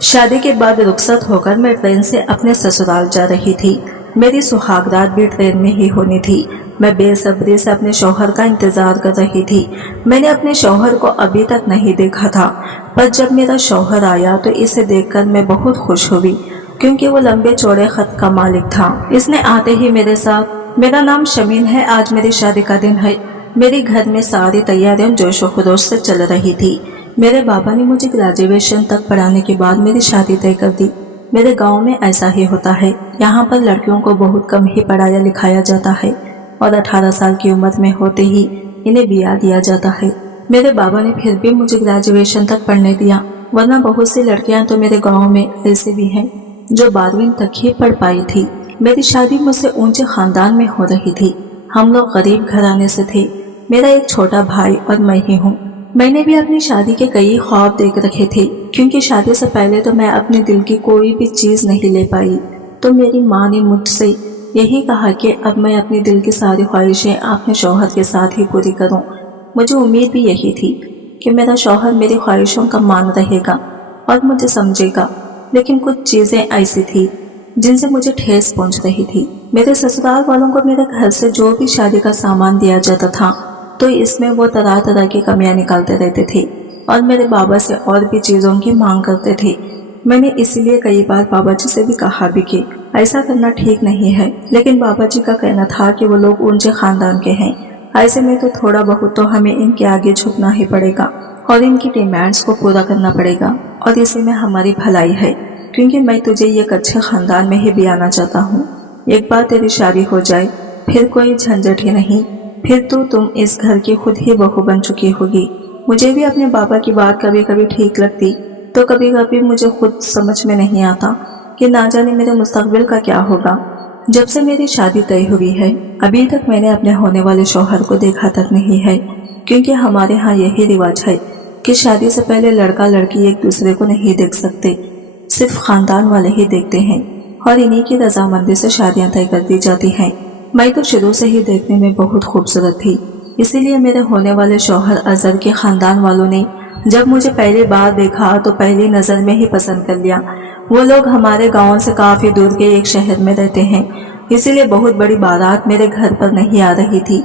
शादी के बाद रुखसत होकर मैं ट्रेन से अपने ससुराल जा रही थी। मेरी सुहागरात भी ट्रेन में ही होनी थी। मैं बेसब्री से अपने शौहर का इंतजार कर रही थी। मैंने अपने शौहर को अभी तक नहीं देखा था, पर जब मेरा शौहर आया तो इसे देखकर मैं बहुत खुश हुई, क्योंकि वो लंबे चौड़े खत का मालिक था। इसने आते ही मेरे साथ, मेरा नाम शमीन है, आज मेरी शादी का दिन है। मेरे घर में सारी तैयारियां जोशो खरोश से चल रही थी। मेरे बाबा ने मुझे ग्रेजुएशन तक पढ़ाने के बाद मेरी शादी तय कर दी। मेरे गांव में ऐसा ही होता है। यहाँ पर लड़कियों को बहुत कम ही पढ़ाया लिखाया जाता है और 18 साल की उम्र में होते ही इन्हें ब्याह दिया जाता है। मेरे बाबा ने फिर भी मुझे ग्रेजुएशन तक पढ़ने दिया, वरना बहुत सी लड़कियां तो मेरे गाँव में ऐसे भी हैं जो 12वीं तक ही पढ़ पाई थी। मेरी शादी मुझसे ऊंचे खानदान में हो रही थी। हम लोग गरीब घराने से थे। मेरा एक छोटा भाई और मैं ही हूँ। मैंने भी अपनी शादी के कई ख्वाब देख रखे थे, क्योंकि शादी से पहले तो मैं अपने दिल की कोई भी चीज़ नहीं ले पाई। तो मेरी माँ ने मुझसे यही कहा कि अब मैं अपने दिल की सारी ख्वाहिशें अपने शौहर के साथ ही पूरी करूं। मुझे उम्मीद भी यही थी कि मेरा शौहर मेरी ख्वाहिशों का मान रहेगा और मुझे समझेगा, लेकिन कुछ चीज़ें ऐसी थी जिनसे मुझे ठेस पहुंच रही थी। मेरे ससुराल वालों को मेरे घर से जो भी शादी का सामान दिया जाता था, तो इसमें वो तरह तरह की कमियां निकालते रहते थे और मेरे बाबा से और भी चीज़ों की मांग करते थे। मैंने इसलिए कई बार बाबा जी से भी कहा भी कि ऐसा करना ठीक नहीं है, लेकिन बाबा जी का कहना था कि वो लोग ऊंचे खानदान के हैं, ऐसे में तो थोड़ा बहुत तो हमें इनके आगे झुकना ही पड़ेगा और इनकी डिमांड्स को पूरा करना पड़ेगा, और इसी में हमारी भलाई है, क्योंकि मैं तुझे एक अच्छे खानदान में ही ब्याहना चाहता हूँ। एक बार तेरी शादी हो जाए फिर कोई झंझट ही नहीं, फिर तो तुम इस घर की खुद ही बहू बन चुकी होगी। मुझे भी अपने बाबा की बात कभी कभी ठीक लगती, तो कभी कभी मुझे खुद समझ में नहीं आता कि ना जाने मेरे मुस्तकबिल का क्या होगा। जब से मेरी शादी तय हुई है, अभी तक मैंने अपने होने वाले शौहर को देखा तक नहीं है, क्योंकि हमारे यहाँ यही रिवाज है कि शादी से पहले लड़का लड़की एक दूसरे को नहीं देख सकते, सिर्फ खानदान वाले ही देखते हैं और इन्हीं की रजामंदी से शादियाँ तय कर दी जाती हैं। मैं तो शुरू से ही देखने में बहुत खूबसूरत थी, इसीलिए मेरे होने वाले शौहर अजहर के खानदान वालों ने जब मुझे पहली बार देखा तो पहली नज़र में ही पसंद कर लिया। वो लोग हमारे गांव से काफ़ी दूर के एक शहर में रहते हैं, इसीलिए बहुत बड़ी बारात मेरे घर पर नहीं आ रही थी,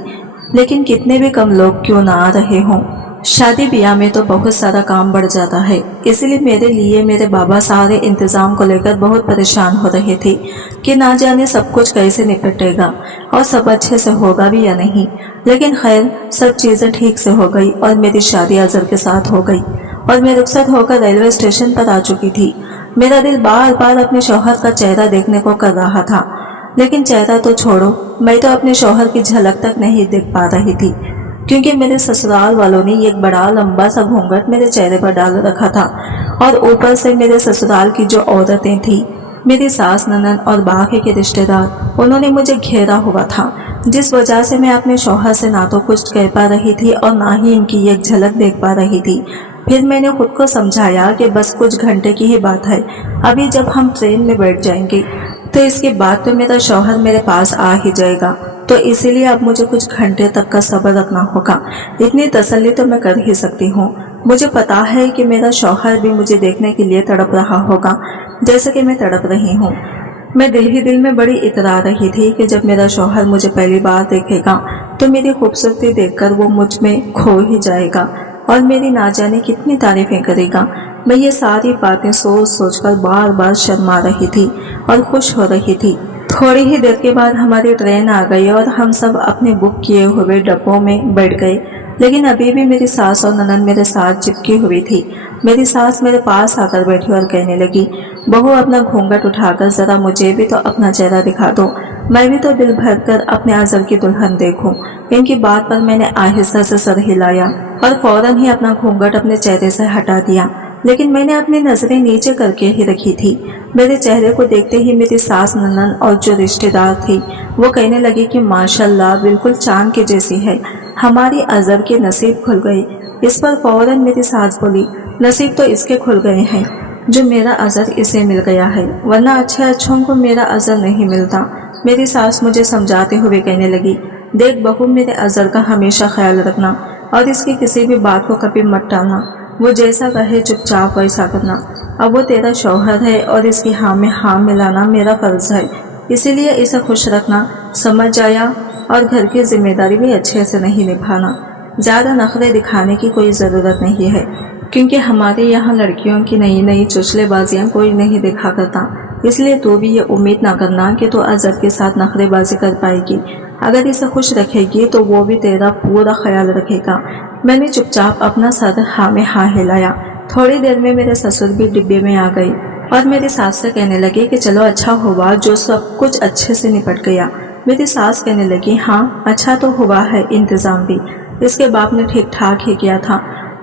लेकिन कितने भी कम लोग क्यों ना आ रहे हों, शादी ब्याह में तो बहुत सारा काम बढ़ जाता है। इसलिए मेरे लिए मेरे बाबा सारे इंतजाम को लेकर बहुत परेशान हो रहे थे कि ना जाने सब कुछ कैसे निपटेगा और सब अच्छे से होगा भी या नहीं। लेकिन खैर सब चीज़ें ठीक से हो गई और मेरी शादी अजहर के साथ हो गई और मैं रुखसत होकर रेलवे स्टेशन पर आ चुकी थी। मेरा दिल बार बार अपने शौहर का चेहरा देखने को कर रहा था, लेकिन चेहरा तो छोड़ो, मैं तो अपने शौहर की झलक तक नहीं देख पा रही थी, क्योंकि मेरे ससुराल वालों ने एक बड़ा लंबा सा घूंघट मेरे चेहरे पर डाल रखा था और ऊपर से मेरे ससुराल की जो औरतें थी, मेरी सास ननद और बाकी के रिश्तेदार, उन्होंने मुझे घेरा हुआ था, जिस वजह से मैं अपने शौहर से ना तो कुछ कह पा रही थी और ना ही इनकी एक झलक देख पा रही थी। फिर मैंने खुद को समझाया कि बस कुछ घंटे की ही बात है, अभी जब हम ट्रेन में बैठ जाएंगे तो इसके बाद तो मेरा शौहर मेरे पास आ ही जाएगा, तो इसीलिए अब मुझे कुछ घंटे तक का सब्र रखना होगा। इतनी तसल्ली तो मैं कर ही सकती हूँ। मुझे पता है कि मेरा शौहर भी मुझे देखने के लिए तड़प रहा होगा, जैसे कि मैं तड़प रही हूँ। मैं दिल ही दिल में बड़ी इतरा रही थी कि जब मेरा शौहर मुझे पहली बार देखेगा तो मेरी खूबसूरती देखकर वो मुझ में खो ही जाएगा और मेरी ना जाने कितनी तारीफें करेगा। मैं ये सारी बातें सोच सोच कर बार बार शर्मा रही थी और खुश हो रही थी। थोड़ी ही देर के बाद हमारी ट्रेन आ गई और हम सब अपने बुक किए हुए डब्बों में बैठ गए, लेकिन अभी भी मेरी सास और ननद मेरे साथ चिपकी हुई थी। मेरी सास मेरे पास आकर बैठी और कहने लगी, बहू अपना घूंघट उठाकर जरा मुझे भी तो अपना चेहरा दिखा दो, मैं भी तो दिल भर कर अपने अजहर की दुल्हन देखूं। इनकी बात पर मैंने आहिस्ता से सर हिलाया और फौरन ही अपना घूंघट अपने चेहरे से हटा दिया, लेकिन मैंने अपनी नजरें नीचे करके ही रखी थी। मेरे चेहरे को देखते ही मेरी सास ननद और जो रिश्तेदार थी वो कहने लगी कि माशाल्लाह बिल्कुल चांद की जैसी है, हमारी अजहर के नसीब खुल गए। इस पर फौरन मेरी सास बोली, नसीब तो इसके खुल गए हैं जो मेरा अजहर इसे मिल गया है, वरना अच्छे अच्छों को मेरा अजहर नहीं मिलता। मेरी सास मुझे समझाते हुए कहने लगी, देख बहू, मेरे अजहर का हमेशा ख्याल रखना और इसकी किसी भी बात को कभी मत टालना, वो जैसा कहे चुपचाप वैसा करना। اب وہ تیرا شوہر ہے اور اس کی ہاں میں ہاں ملانا میرا فرض ہے، اسی لیے اسے خوش رکھنا، سمجھ آیا، اور گھر کی ذمہ داری بھی اچھے سے نہیں نبھانا۔ زیادہ نخرے دکھانے کی کوئی ضرورت نہیں ہے، کیونکہ ہمارے یہاں لڑکیوں کی نئی نئی چچلے بازیاں کوئی نہیں دیکھا کرتا، اس لیے تو بھی یہ امید نہ کرنا کہ تو اظہر کے ساتھ نخرے بازی کر پائے گی۔ اگر اسے خوش رکھے گی تو وہ بھی تیرا پورا خیال رکھے گا۔ میں نے چپ چاپ اپنا سر ہاں میں ہاں ہلایا۔ تھوڑی دیر میں میرے سسر بھی ڈبے میں آ گئی اور میری ساس سے کہنے لگے کہ چلو اچھا ہوا جو سب کچھ اچھے سے نپٹ گیا۔ میری ساس کہنے لگی ہاں اچھا تو ہوا ہے، انتظام بھی اس کے باپ نے ٹھیک ٹھاک ہی کیا تھا،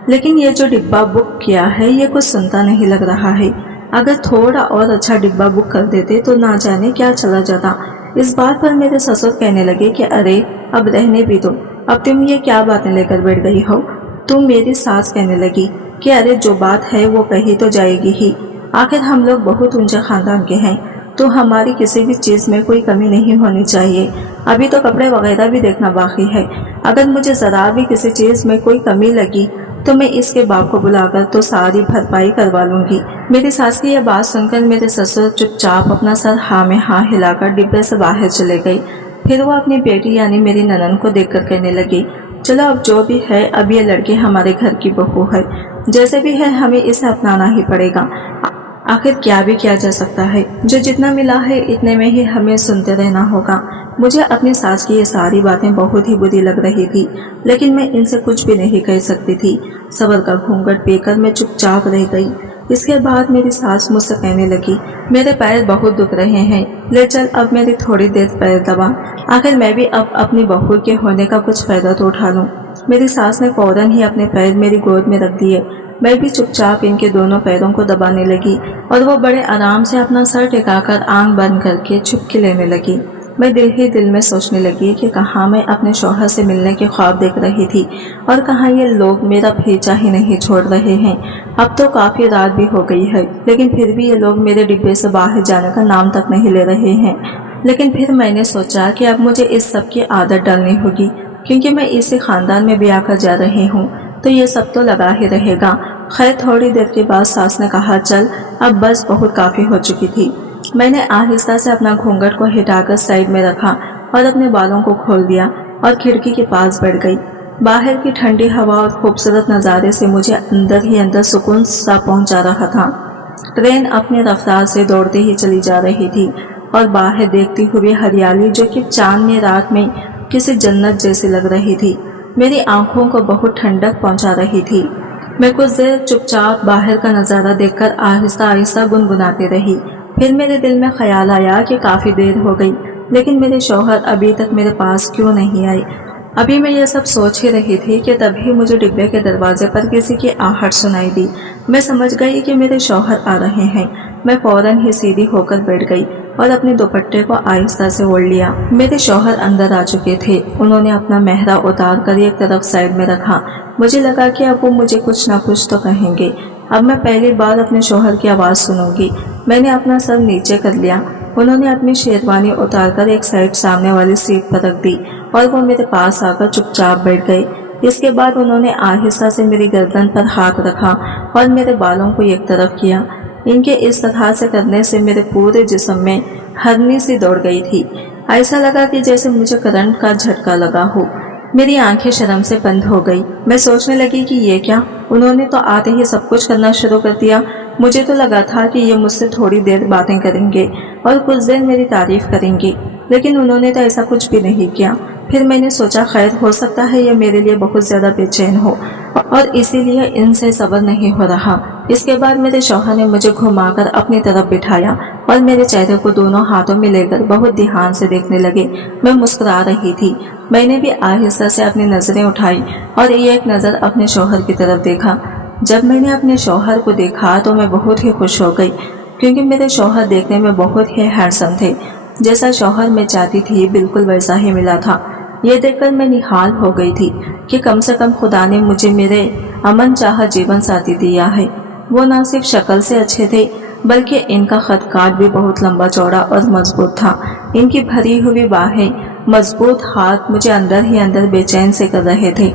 لیکن یہ جو ڈبہ بک کیا ہے یہ کچھ سنتا نہیں لگ رہا ہے۔ اگر تھوڑا اور اچھا ڈبہ بک کر دیتے تو نہ جانے کیا چلا جاتا۔ اس بات پر میرے سسر کہنے لگے کہ ارے اب رہنے بھی دو، اب تم یہ کیا باتیں لے کر بیٹھ گئی ہو۔ تم میری ساس کہنے لگی کہ ارے جو بات ہے وہ کہی تو جائے گی ہی، آخر ہم لوگ بہت اونچے خاندان کے ہیں تو ہماری کسی بھی چیز میں کوئی کمی نہیں ہونی چاہیے۔ ابھی تو کپڑے وغیرہ بھی دیکھنا باقی ہے، اگر مجھے ذرا بھی کسی چیز میں کوئی کمی لگی تو میں اس کے باپ کو بلا کر تو ساری بھرپائی کروا لوں گی۔ میری ساس کی یہ بات سن کر میرے سسر چپ چاپ اپنا سر ہاں میں ہاں ہلا کر ڈبے سے باہر چلے گئی۔ پھر وہ اپنی بیٹی یعنی میری ننند کو دیکھ کر کہنے لگی چلو اب جو بھی ہے اب یہ لڑکی ہمارے گھر کی بہو ہے، جیسے بھی ہے ہمیں اسے اپنانا ہی پڑے گا، آخر کیا بھی کیا جا سکتا ہے، جو جتنا ملا ہے اتنے میں ہی ہمیں سنتے رہنا ہوگا۔ مجھے اپنی ساس کی یہ ساری باتیں بہت ہی بری لگ رہی تھی، لیکن میں ان سے کچھ بھی نہیں کہہ سکتی تھی۔ صبر کا گھونگھٹ پی کر میں چپ چاپ رہ گئی۔ اس کے بعد میری ساس مجھ سے کہنے لگی میرے پیر بہت دکھ رہے ہیں، لے چل اب میری تھوڑی دیر پیر دبا، آخر میں بھی اب اپنی بہو کے ہونے کا کچھ فائدہ تو اٹھا لوں۔ میری ساس نے فوراً ہی اپنے پیر میری گود میں رکھ دیے۔ میں بھی چپ چاپ ان کے دونوں پیروں کو دبانے لگی اور وہ بڑے آرام سے اپنا سر ٹکا کر آنکھ بند کر کے چپکی لینے لگی۔ میں دل ہی دل میں سوچنے لگی کہ کہاں میں اپنے شوہر سے ملنے کے خواب دیکھ رہی تھی اور کہاں یہ لوگ میرا بھیجا ہی نہیں چھوڑ رہے ہیں۔ اب تو کافی رات بھی ہو گئی ہے، لیکن پھر بھی یہ لوگ میرے ڈبے سے باہر جانے کا نام تک نہیں لے رہے ہیں۔ لیکن پھر میں نے سوچا کہ اب مجھے اس سب کی عادت ڈالنی ہوگی، کیونکہ میں اسی خاندان میں بیاہ کر جا رہی ہوں تو یہ سب تو لگا ہی رہے گا۔ خیر تھوڑی دیر کے بعد ساس نے کہا چل اب بس بہت کافی ہو چکی تھی۔ میں نے آہستہ سے اپنا گھونگھٹ کو ہٹا کر سائیڈ میں رکھا اور اپنے بالوں کو کھول دیا اور کھڑکی کے پاس بیٹھ گئی۔ باہر کی ٹھنڈی ہوا اور خوبصورت نظارے سے مجھے اندر ہی اندر سکون سا پہنچا رہا تھا۔ ٹرین اپنی رفتار سے دوڑتے ہی چلی جا رہی تھی اور باہر دیکھتی ہوئی ہریالی جو کہ چاندنی رات میں کسی جنت جیسی لگ رہی تھی میری آنکھوں کو بہت ٹھنڈک پہنچا رہی تھی۔ میں کچھ دیر چپ چاپ باہر کا نظارہ دیکھ کر آہستہ آہستہ گنگناتی رہی۔ پھر میرے دل میں خیال آیا کہ کافی دیر ہو گئی لیکن میرے شوہر ابھی تک میرے پاس کیوں نہیں آئے۔ ابھی میں یہ سب سوچ ہی رہی تھی کہ تبھی مجھے ڈبے کے دروازے پر کسی کی آہٹ سنائی دی۔ میں سمجھ گئی کہ میرے شوہر آ رہے ہیں۔ میں فوراً ہی سیدھی ہو کر بیٹھ گئی اور اپنے دوپٹے کو آہستہ سے اوڑھ لیا۔ میرے شوہر اندر آ چکے تھے۔ انہوں نے اپنا مہرا اتار کر ایک طرف سائڈ میں رکھا۔ مجھے لگا کہ اب وہ مجھے کچھ نہ کچھ تو کہیں گے۔ اب میں پہلی بار اپنے شوہر کی آواز سنوں گی۔ میں نے اپنا سر نیچے کر لیا۔ انہوں نے اپنی شیروانی اتار کر ایک سائڈ سامنے والی سیٹ پر رکھ دی اور وہ میرے پاس آ کر چپ چاپ بیٹھ گئے۔ اس کے بعد انہوں نے آہستہ سے میری گردن پر ہاتھ رکھا اور میرے بالوں کو ایک طرف کیا۔ ان کے اس طرح سے کرنے سے میرے پورے جسم میں ہرنی سی دوڑ گئی تھی۔ ایسا لگا کہ جیسے مجھے کرنٹ کا جھٹکا لگا ہو۔ میری آنکھیں شرم سے بند ہو گئی۔ میں سوچنے لگی کہ یہ کیا، انہوں نے تو آتے ہی سب کچھ کرنا شروع کر دیا۔ مجھے تو لگا تھا کہ یہ مجھ سے تھوڑی دیر باتیں کریں گے اور کچھ دیر میری تعریف کریں گے، لیکن انہوں نے تو ایسا کچھ بھی نہیں کیا۔ پھر میں نے سوچا خیر ہو سکتا ہے یہ میرے لیے بہت زیادہ بے چین ہو اور اسی لیے ان سے صبر نہیں ہو رہا۔ اس کے بعد میرے شوہر نے مجھے گھما کر اپنی طرف بٹھایا اور میرے چہرے کو دونوں ہاتھوں میں لے کر بہت دھیان سے دیکھنے لگے۔ میں مسکرا رہی تھی۔ میں نے بھی آہستہ سے اپنی نظریں اٹھائی اور ایک نظر اپنے شوہر کی طرف دیکھا۔ جب میں نے اپنے شوہر کو دیکھا تو میں بہت ہی خوش ہو گئی، کیونکہ میرے شوہر دیکھنے میں بہت ہی ہینڈسم تھے۔ جیسا شوہر میں چاہتی تھی بالکل ویسا ہی ملا تھا۔ یہ دیکھ کر میں نہال ہو گئی تھی کہ کم سے کم خدا نے مجھے میرے امن چاہا جیون ساتھی دیا ہے۔ وہ نہ صرف شکل سے اچھے تھے بلکہ ان کا خط کاٹ بھی بہت لمبا چوڑا اور مضبوط تھا۔ ان کی بھری ہوئی باہیں، مضبوط ہاتھ مجھے اندر ہی اندر بے چین سے کر رہے تھے۔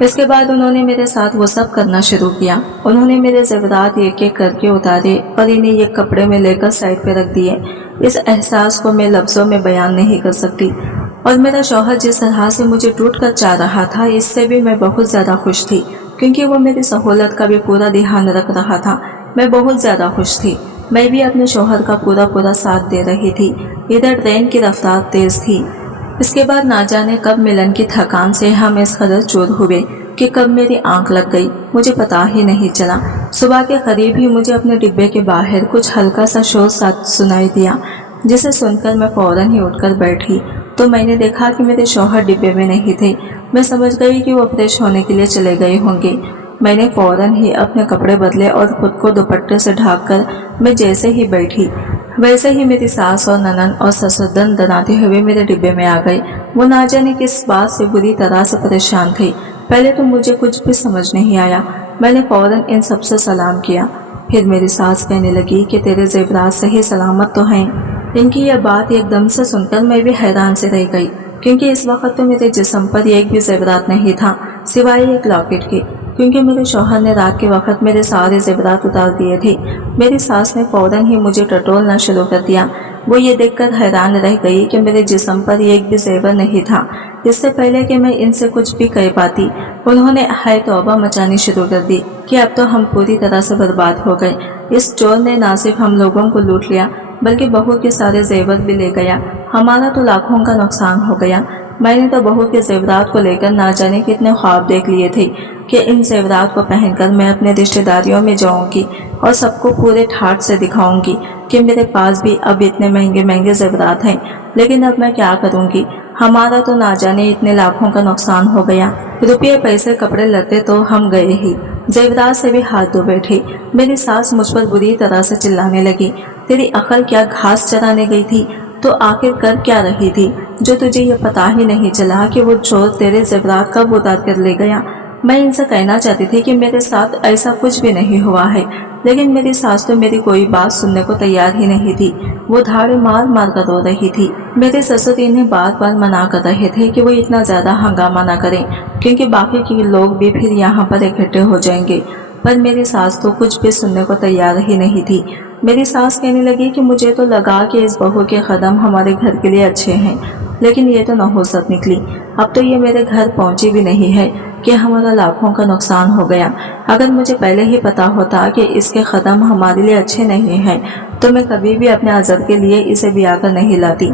اس کے بعد انہوں نے میرے ساتھ وہ سب کرنا شروع کیا۔ انہوں نے میرے زیورات ایک ایک کر کے اتارے اور انہیں ایک کپڑے میں لے کر سائڈ پہ رکھ دیے۔ اس احساس کو میں لفظوں میں بیان نہیں کر سکتی، اور میرا شوہر جس طرح سے مجھے ٹوٹ کر چاہ رہا تھا، اس سے بھی میں بہت زیادہ خوش تھی، کیونکہ وہ میری سہولت کا بھی پورا دھیان رکھ رہا تھا۔ میں بہت زیادہ خوش تھی۔ میں بھی اپنے شوہر کا پورا ساتھ دے رہی تھی۔ ادھر ٹرین کی رفتار تیز تھی۔ اس کے بعد نہ جانے کب ملن کی تھکان سے ہم اس قدر چور ہوئے کہ کب میری آنکھ لگ گئی مجھے پتا ہی نہیں چلا۔ صبح کے قریب ہی مجھے اپنے ڈبے کے باہر کچھ ہلکا سا شور سنائی دیا، جسے سن کر میں فوراً ہی اٹھ کر بیٹھی تو میں نے دیکھا کہ میرے شوہر ڈبے میں نہیں تھے۔ میں سمجھ گئی کہ وہ فریش ہونے کے لیے چلے گئے ہوں گے۔ میں نے فوراً ہی اپنے کپڑے بدلے اور خود کو دوپٹے سے ڈھانپ کر میں جیسے ہی بیٹھی ویسے ہی میری ساس اور ننن اور سسر دناتے ہوئے میرے ڈبے میں آ گئے۔ وہ نہ جانے کس بات سے بری طرح سے پریشان تھے۔ پہلے تو مجھے کچھ بھی سمجھ نہیں آیا۔ میں نے فوراً ان سب سے سلام کیا۔ پھر میری ساس کہنے لگی کہ تیرے زیورات صحیح سلامت تو ہیں۔ ان کی یہ بات ایک دم سے سن کر میں بھی حیران سے رہ گئی، کیونکہ اس وقت تو میرے جسم پر ایک بھی زیورات نہیں تھا سوائے ایک لاکٹ کے، کیونکہ میرے شوہر نے رات کے وقت میرے سارے زیورات اتار دیے تھے۔ میری ساس نے فوراً ہی مجھے ٹٹولنا شروع کر دیا۔ وہ یہ دیکھ کر حیران رہ گئی کہ میرے جسم پر ایک بھی زیور نہیں تھا۔ اس سے پہلے کہ میں ان سے کچھ بھی کہہ پاتی، انہوں نے ہائے توبہ مچانی شروع کر دی کہ اب تو ہم پوری طرح سے برباد ہو گئے۔ اس چور نے نہ صرف ہم لوگوں کو لوٹ لیا بلکہ بہو کے سارے زیور بھی لے گیا۔ ہمارا تو لاکھوں کا نقصان ہو گیا۔ میں نے تو بہو کے زیورات کو لے کر نہ جانے کتنے خواب دیکھ لیے تھے کہ ان زیورات کو پہن کر میں اپنے رشتہ داریوں میں جاؤں گی اور سب کو پورے ٹھاٹ سے دکھاؤں گی کہ میرے پاس بھی اب اتنے مہنگے زیورات ہیں۔ لیکن اب میں کیا کروں گی؟ ہمارا تو نہ جانے اتنے لاکھوں کا نقصان ہو گیا۔ روپے پیسے کپڑے لتے تو ہم گئے ہی، زیورات سے بھی ہاتھ دھو بیٹھے۔ میری ساس مجھ پر بری طرح سے چلانے لگی، تیری عقل کیا گھاس چرانے گئی تھی؟ تو آخر کر کیا رہی تھی جو تجھے یہ پتا ہی نہیں چلا کہ وہ چور تیرے زیورات کب اتار کر لے گیا؟ میں ان سے کہنا چاہتی تھی کہ میرے ساتھ ایسا کچھ بھی نہیں ہوا ہے، لیکن میری ساس تو میری کوئی بات سننے کو تیار ہی نہیں تھی۔ وہ دھاڑے مار مار کر رو رہی تھی۔ میرے سسر انہیں بار بار منع کر رہے تھے کہ وہ اتنا زیادہ ہنگامہ نہ کریں، کیونکہ باقی کے لوگ بھی پھر یہاں پر اکٹھے ہو جائیں گے، پر میری ساس تو کچھ بھی سننے کو تیار ہی نہیں تھی۔ میری ساس کہنے لگی کہ مجھے تو لگا کہ اس بہو کے قدم ہمارے گھر کے لیے اچھے ہیں، لیکن یہ تو نحوست نکلی۔ اب تو یہ میرے گھر پہنچی بھی نہیں ہے کہ ہمارا لاکھوں کا نقصان ہو گیا۔ اگر مجھے پہلے ہی پتا ہوتا کہ اس کے قدم ہمارے لیے اچھے نہیں ہیں تو میں کبھی بھی اپنے عذر کے لیے اسے بیاہ کر نہیں لاتی۔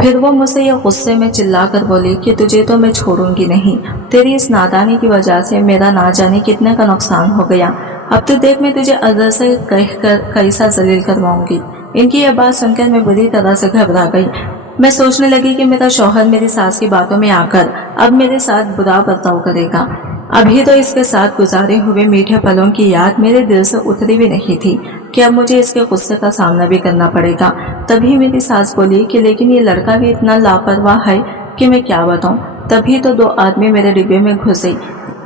پھر وہ مجھ سے یہ غصے میں چلا کر بولی کہ تجھے تو میں چھوڑوں گی نہیں، تیری اس نادانی کی وجہ سے میرا نہ جانے کتنے کا نقصان ہو گیا۔ اب تو دیکھ میں تجھے عذر سے کہہ کر کیسا ذلیل کرواؤں گی۔ ان کی یہ بات سن کر میں بری طرح سے گھبرا گئی۔ میں سوچنے لگی کہ میرا شوہر میری ساس کی باتوں میں آ کر اب میرے ساتھ برا برتاؤ کرے گا۔ ابھی تو اس کے ساتھ گزارے ہوئے میٹھے پلوں کی یاد میرے دل سے اتری بھی نہیں تھی کہ اب مجھے اس کے غصے کا سامنا بھی کرنا پڑے گا۔ تبھی میری ساس بولی کہ لیکن یہ لڑکا بھی اتنا لاپرواہ ہے کہ میں کیا بتاؤں۔ تبھی تو 2 آدمی میرے ڈبے میں گھسے،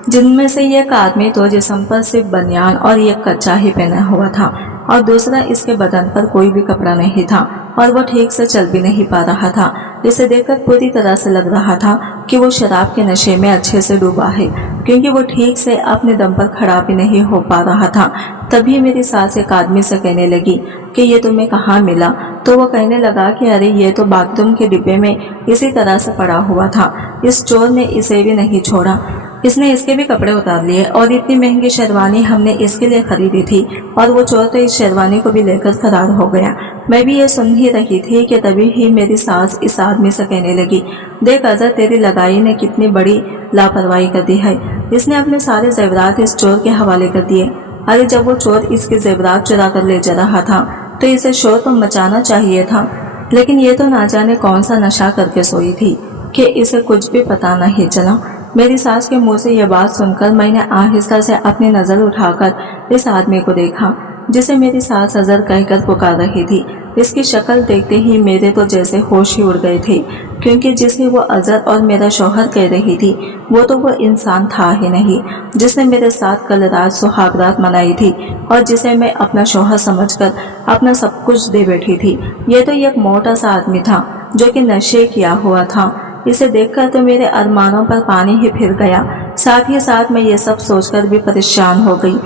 جن میں سے ایک آدمی تو جسم پر صرف بنیان اور ایک کچا ہی پہنا ہوا تھا، اور دوسرا اس کے بدن پر کوئی بھی کپڑا نہیں تھا اور وہ ٹھیک سے چل بھی نہیں پا رہا تھا۔ اسے دیکھ کر پوری طرح سے لگ رہا تھا کہ وہ شراب کے نشے میں اچھے سے ڈوبا ہے، کیونکہ وہ ٹھیک سے اپنے دم پر کھڑا بھی نہیں ہو پا رہا تھا۔ تبھی میری ساس ایک آدمی سے کہنے لگی کہ یہ تمہیں کہاں ملا؟ تو وہ کہنے لگا کہ ارے یہ تو باتھ روم کے ڈبے میں اسی طرح سے پڑا ہوا تھا، اس چور نے اسے بھی نہیں چھوڑا، اس نے اس کے بھی کپڑے اتار لیے، اور اتنی مہنگی شیروانی ہم نے اس کے لیے خریدی تھی، اور وہ چور تو اس شیروانی کو بھی لے کر فرار ہو گیا۔ میں بھی یہ سن ہی رہی تھی کہ تبھی ہی میری ساس اس آدمی سے کہنے لگی، دیکھ اظہر تیری لگائی نے کتنی بڑی لاپرواہی کر دی ہے، اس نے اپنے سارے زیورات اس چور کے حوالے کر دیے۔ ارے جب وہ چور اس کے زیورات چرا کر لے جا رہا تھا تو اسے شور تو مچانا چاہیے تھا، لیکن یہ تو نہ جانے کون سا نشہ کر کے سوئی تھی کہ اسے کچھ بھی پتا نہیں چلا۔ میری ساس کے منہ سے یہ بات سن کر میں نے آہستہ سے اپنی نظر اٹھا کر اس آدمی کو دیکھا جسے میری ساس اظہر کہہ کر پکار رہی تھی۔ اس کی شکل دیکھتے ہی میرے تو جیسے ہوش ہی اڑ گئے تھے، کیونکہ جسے وہ اظہر اور میرا شوہر کہہ رہی تھی وہ تو وہ انسان تھا ہی نہیں جس نے میرے ساتھ کل رات سہاگ رات منائی تھی اور جسے میں اپنا شوہر سمجھ کر اپنا سب کچھ دے بیٹھی تھی۔ یہ تو ایک موٹا سا آدمی تھا جو کہ نشے کیا ہوا تھا۔ इसे देखकर तो मेरे अरमानों पर पानी ही फिर गया। साथ ही साथ मैं ये सब सोचकर भी परेशान हो गई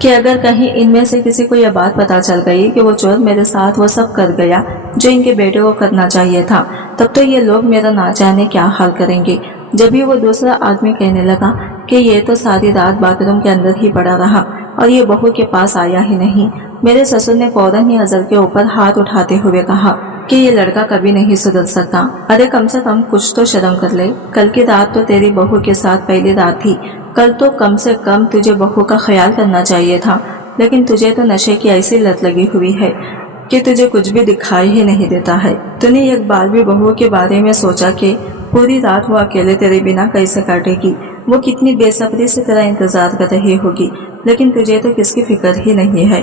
कि अगर कहीं इनमें से किसी को यह बात पता चल गई कि वो चोर मेरे साथ वो सब कर गया जो इनके बेटे को करना चाहिए था, तब तो ये लोग मेरा ना जाने क्या हाल करेंगे। जब भी वो दूसरा आदमी कहने लगा कि ये तो सारी रात बाथरूम के अंदर ही पड़ा रहा और ये बहू के पास आया ही नहीं, मेरे ससुर ने फौरन ही अजहर के ऊपर हाथ उठाते हुए कहा कि ये लड़का कभी नहीं सुधर सकता। अरे कम से कम कुछ तो शर्म कर ले। कल की रात तो तेरी बहू के साथ पहली रात थी। कल तो कम से कम तुझे बहू का ख्याल करना चाहिए था, लेकिन तुझे तो नशे की ऐसी लत लगी हुई है कि तुझे कुछ भी दिखाई ही नहीं देता है। तूने एक बार भी बहू के बारे में सोचा कि पूरी रात वो अकेले तेरे बिना कैसे काटेगी? वो कितनी बेसब्री से तेरा इंतजार कर रही होगी, लेकिन तुझे तो किसकी फिक्र ही नहीं है।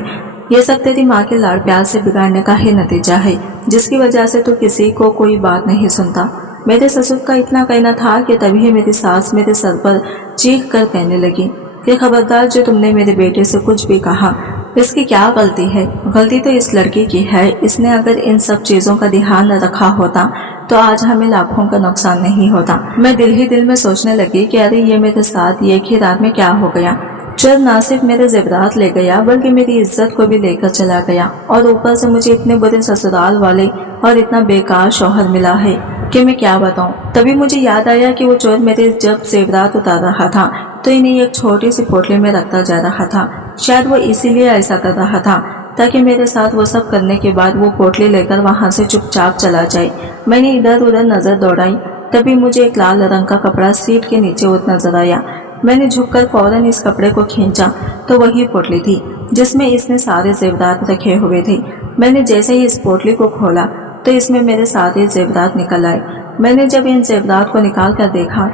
ये सब तेरी माँ के लाड़ प्यार से बिगाड़ने का ही नतीजा है, जिसकी वजह से तू किसी को कोई बात नहीं सुनता। मेरे ससुर का इतना कहना था कि तभी मेरी सास मेरे सर पर चीख कर कहने लगी कि खबरदार, जो तुमने मेरे बेटे से कुछ भी कहा, इसकी क्या गलती है? गलती तो इस लड़की की है। इसने अगर इन सब चीजों का ध्यान न रखा होता तो आज हमें लाखों का नुकसान नहीं होता। मैं दिल ही दिल में सोचने लगी कि अरे ये मेरे साथ एक ही रात में क्या हो गया। चोर ना सिर्फ मेरे जेवरात ले गया बल्कि मेरी इज्जत को भी लेकर चला गया, और ऊपर से मुझे इतने बुरे ससुराल वाले और इतना बेकार शौहर मिला है कि मैं क्या बताऊं। तभी मुझे याद आया कि वो चोर मेरे जब जेवरात उतार रहा था तो इन्हें एक छोटी सी पोटली में रखता जा रहा था। शायद वो इसीलिए ऐसा कर रहा था ताकि मेरे साथ वो सब करने के बाद वो पोटली लेकर वहां से चुपचाप चला जाए। मैंने इधर उधर नजर दौड़ाई, तभी मुझे एक लाल रंग का कपड़ा सीट के नीचे नजर आया। मैंने झुककर फौरन इस कपड़े को खींचा तो वही पोटली थी जिसमें इसने सारे जेवरात रखे हुए थे। मैंने जैसे ही इस पोटली को खोला तो इसमें मेरे सारे जेवरात निकल आए। मैंने जब इन जेवरात को निकाल कर देखा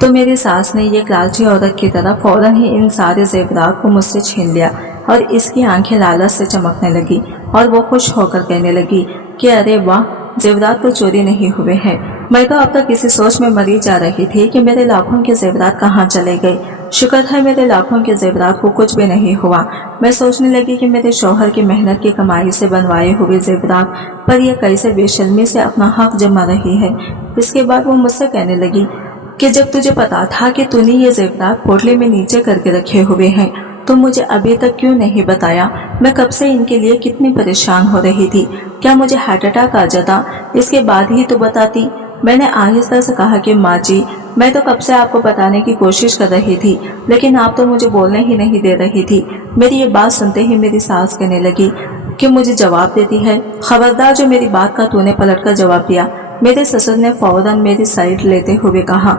तो मेरी सास ने एक लालची औरत की तरह फौरन ही इन सारे जेवरात को मुझसे छीन लिया, और इसकी आंखें लालच से चमकने लगी और वो खुश होकर कहने लगी कि अरे वाह, जेवरात तो चोरी नहीं हुए हैं। मैं तो अब तक इसी सोच में मरी जा रही थी कि मेरे लाखों के जेवरात कहाँ चले गए। शुक्र है मेरे लाखों के जेवरात को कुछ भी नहीं हुआ। मैं सोचने लगी कि मेरे शौहर की मेहनत की कमाई से बनवाए हुए जेवरात पर यह कैसे बेशर्मी से अपना हक जमा रही है। इसके बाद वो मुझसे कहने लगी कि जब तुझे पता था कि तूने ये जेवरात पोटली में नीचे करके रखे हुए हैं तो मुझे अभी तक क्यों नहीं बताया? मैं कब से इनके लिए कितनी परेशान हो रही थी। क्या मुझे हार्ट अटैक आ जाता? इसके बाद ही तो बताती। मैंने आहिस्ता से कहा कि माँ जी, मैं तो कब से आपको बताने की कोशिश कर रही थी, लेकिन आप तो मुझे बोलने ही नहीं दे रही थी। मेरी ये बात सुनते ही मेरी सास कहने लगी कि मुझे जवाब देती है। खबरदार, जो मेरी बात का तूने पलटकर जवाब दिया। मेरे ससुर ने फौरन मेरी साइड लेते हुए कहा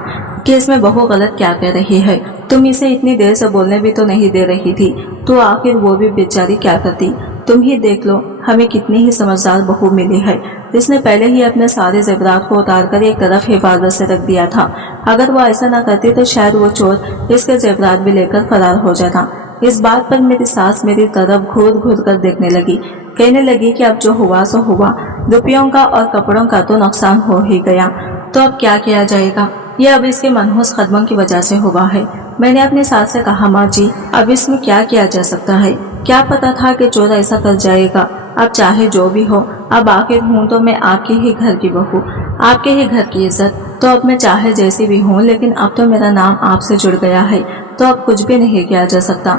कि इसमें बहू गलत क्या कह रही है? तुम इसे इतनी देर से बोलने भी तो नहीं दे रही थी, तो आखिर वो भी बेचारी क्या करती? तुम ही देख लो, हमें कितनी ही समझदार बहू मिली है। इसने पहले ही अपने सारे जेवरात को उतारकर एक तरफ हिफाजत से रख दिया था। अगर वो ऐसा न करती तो शायद वो चोर इसके जेवरात भी लेकर फरार हो जाता। इस बात पर मेरी सास मेरी तरफ घूर घूर कर देखने लगी, कहने लगी कि अब जो हुआ सो हुआ, रुपयों का और कपड़ों का तो नुकसान हो ही गया, तो अब क्या किया जाएगा? यह अब इसके मनहूस कदमों की वजह से हुआ है। मैंने अपनी सास से कहा, माँ जी, अब इसमें क्या किया जा सकता है? क्या पता था कि चोर ऐसा कर जाएगा। अब चाहे जो भी हो, अब आखिर हूँ तो मैं आपके ही घर की बहू, आपके ही घर की इज्जत। तो अब मैं चाहे जैसी भी हूँ, लेकिन अब तो मेरा नाम आपसे जुड़ गया है, तो अब कुछ भी नहीं किया जा सकता।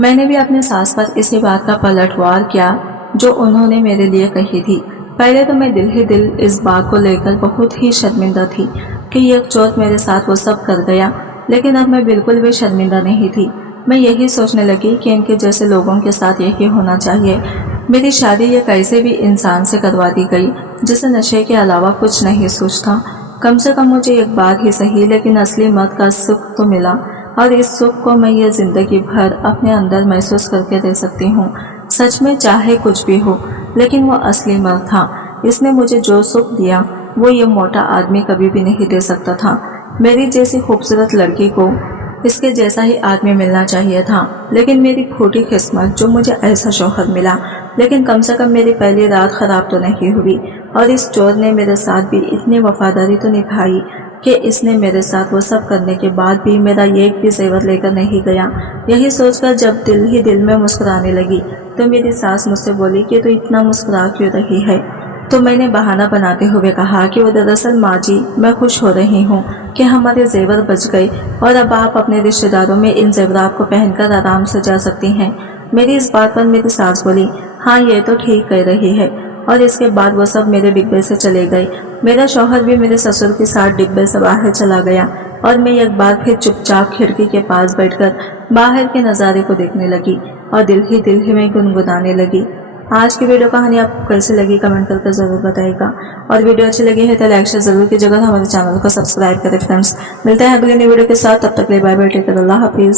मैंने भी अपने सास पर इसी बात का पलटवार किया जो उन्होंने मेरे लिए कही थी। पहले तो मैं दिल ही दिल इस बात को लेकर बहुत ही शर्मिंदा थी कि यह चोर मेरे साथ वो सब कर गया, लेकिन अब मैं बिल्कुल भी शर्मिंदा नहीं थी। मैं यही सोचने लगी कि इनके जैसे लोगों के साथ यही होना चाहिए। मेरी शादी ये कैसे भी इंसान से करवा दी गई जिसे नशे के अलावा कुछ नहीं सोचता। कम से कम मुझे एक बार ही सही, लेकिन असली मर्द का सुख तो मिला, और इस सुख को मैं ये जिंदगी भर अपने अंदर महसूस करके रह सकती हूँ। सच में चाहे कुछ भी हो, लेकिन वो असली मर्द था। इसने मुझे जो सुख दिया वो ये मोटा आदमी कभी भी नहीं दे सकता था। मेरी जैसी खूबसूरत लड़की को इसके जैसा ही आदमी मिलना चाहिए था, लेकिन मेरी खोटी किस्मत जो मुझे ऐसा शौहर मिला। लेकिन कम से कम मेरी पहली रात खराब तो नहीं हुई, और इस चोर ने मेरे साथ भी इतनी वफादारी तो निभाई कि इसने मेरे साथ वो सब करने के बाद भी मेरा एक भी जेवर लेकर नहीं गया। यही सोचकर जब दिल ही दिल में मुस्कुराने लगी तो मेरी सास मुझसे बोली कि तू इतना मुस्कुरा क्यों रही है? तो मैंने बहाना बनाते हुए कहा कि वो दरअसल माँ जी, मैं खुश हो रही हूँ कि हमारे जेवर बच गए और अब आप अपने रिश्तेदारों में इन जेवरात को पहनकर आराम से जा सकती हैं। मेरी इस बात पर मेरी सास बोली, हाँ ये तो ठीक कह रही है। और इसके बाद वो सब मेरे डिब्बे से चले गए। मेरा शौहर भी मेरे ससुर के साथ डिब्बे से बाहर चला गया और मैं एक बार फिर चुपचाप खिड़की के पास बैठकर बाहर के नज़ारे को देखने लगी और दिल ही में गुनगुनाने लगी। आज की वीडियो कहानी आपको कैसी लगी कमेंट करके ज़रूर बताइएगा, और वीडियो अच्छी लगी है तो लाइक शेयर ज़रूर कीजिएगा। हमारे चैनल को सब्सक्राइब करें फ्रेंड्स। मिलते हैं अगली नई वीडियो के साथ, तब तक के लिए बाय बाय, टेक केयर, अल्लाह हाफिज़।